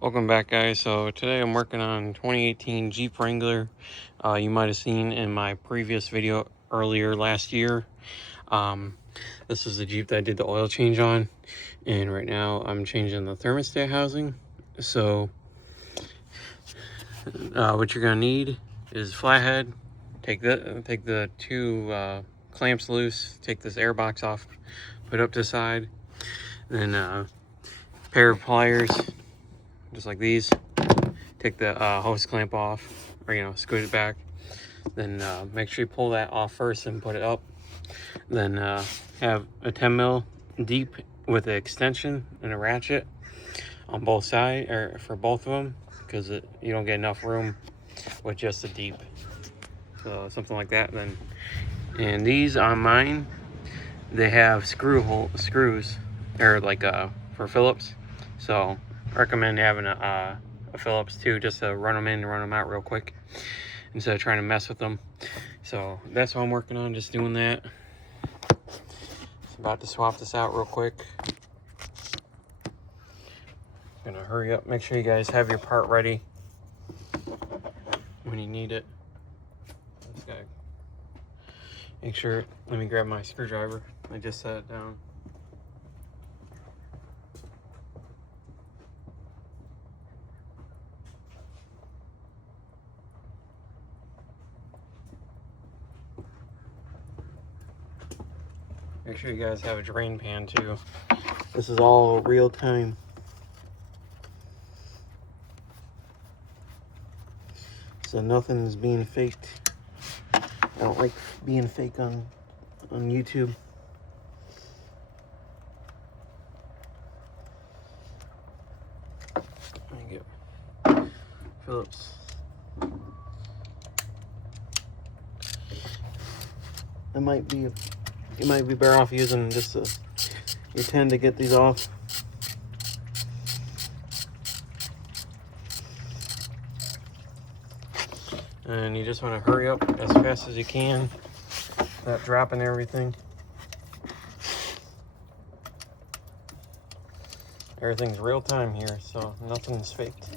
Welcome back, guys. So today I'm working on 2018 Jeep Wrangler. You might have seen in my previous video earlier last year. This is the Jeep that I did the oil change on, and right now I'm changing the thermostat housing. So what you're gonna need is flathead. Take the two clamps loose. Take this air box off. Put it up to the side. Then pair of pliers, just like these. Take the hose clamp off, or scoot it back. Then make sure you pull that off first and put it up. Then have a 10 mil deep with an extension and a ratchet on both sides, or for both of them, because you don't get enough room with just a deep. So something like that. Then, and these on mine, they have screws, or like for Phillips. So recommend having a Phillips too, just to run them in and run them out real quick instead of trying to mess with them. So that's what I'm working on, just doing that. Just about to swap this out real quick. Gonna hurry up, make sure you guys have your part ready when you need it. Just gotta make sure. Let me grab my screwdriver. I just set it down. Make sure you guys have a drain pan too. This is all real time. So nothing is being faked. I don't like being fake on YouTube. Let me get Phillips. You might be better off using just your 10 to get these off. And you just want to hurry up as fast as you can, not dropping everything. Everything's real time here, so nothing's faked.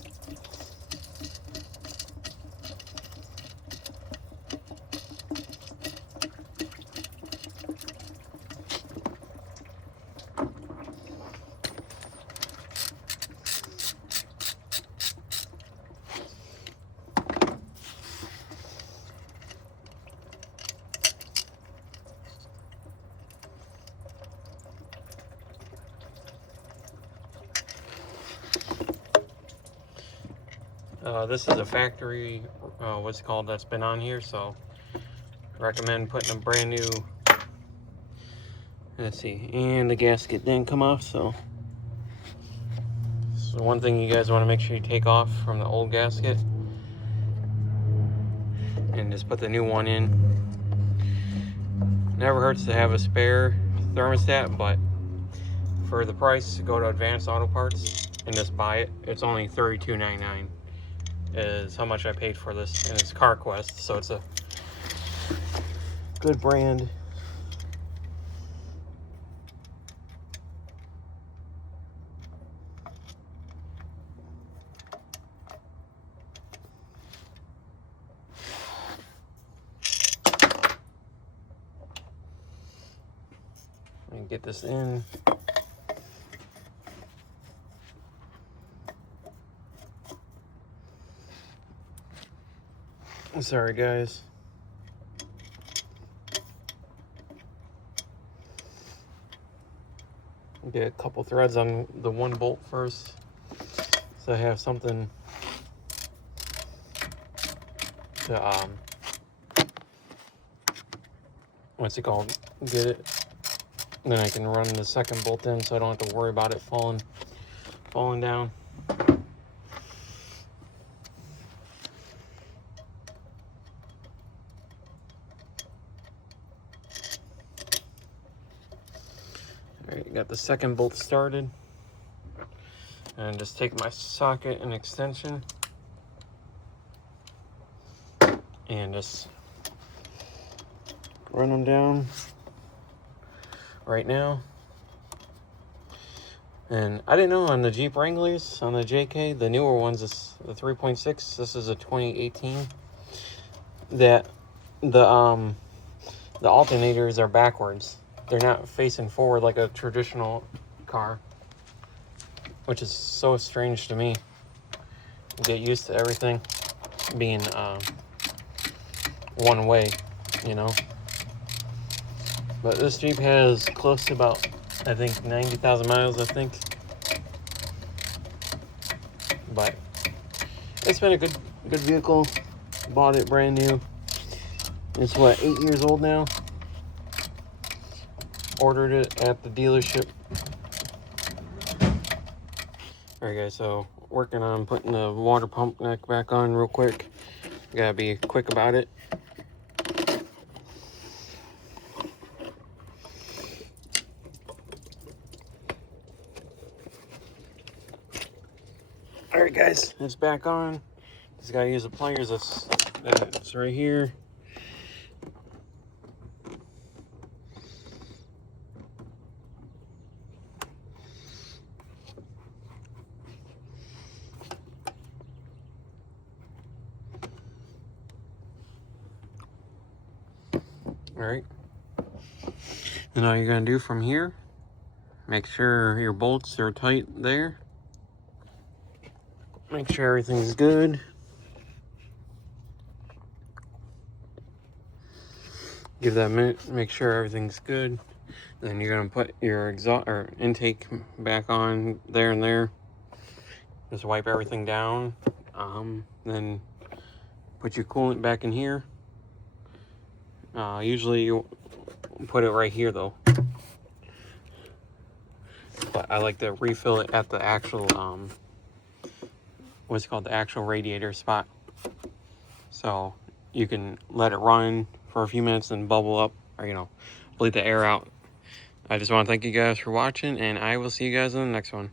This is a factory, what's it called, that's been on here, so recommend putting a brand new, let's see, and the gasket didn't come off, so one thing you guys want to make sure you take off from the old gasket and just put the new one in. Never hurts to have a spare thermostat, but for the price, go to Advanced Auto Parts and just buy it. It's only $32.99 is how much I paid for this, and it's CarQuest, so it's a good brand. Let me get this in. Sorry, guys. Get a couple threads on the one bolt first, so I have something to what's it called? Get it. And then I can run the second bolt in, so I don't have to worry about it falling down. Alright, got the second bolt started. And just take my socket and extension and just run them down right now. And I didn't know on the Jeep Wranglers, on the JK, the newer ones, the 3.6, this is a 2018, that the alternators are backwards. They're not facing forward like a traditional car, which is so strange to me. Get used to everything being one way, you know. But this Jeep has close to about, I think, 90,000 miles, I think. But it's been a good vehicle. Bought it brand new. It's what, 8 years old now? Ordered it at the dealership. Alright guys, so working on putting the water pump neck back on real quick. Gotta be quick about it. Alright guys, it's back on. Just gotta use the pliers that's right here. Alright. And all you're gonna do from here, make sure your bolts are tight there. Make sure everything's good. Give that a minute, make sure everything's good. Then you're gonna put your exhaust or intake back on there and there. Just wipe everything down. Then put your coolant back in here. Usually you put it right here though. But I like to refill it at the actual what's called the actual radiator spot. So you can let it run for a few minutes and bubble up, or you know, bleed the air out. I just want to thank you guys for watching, and I will see you guys in the next one.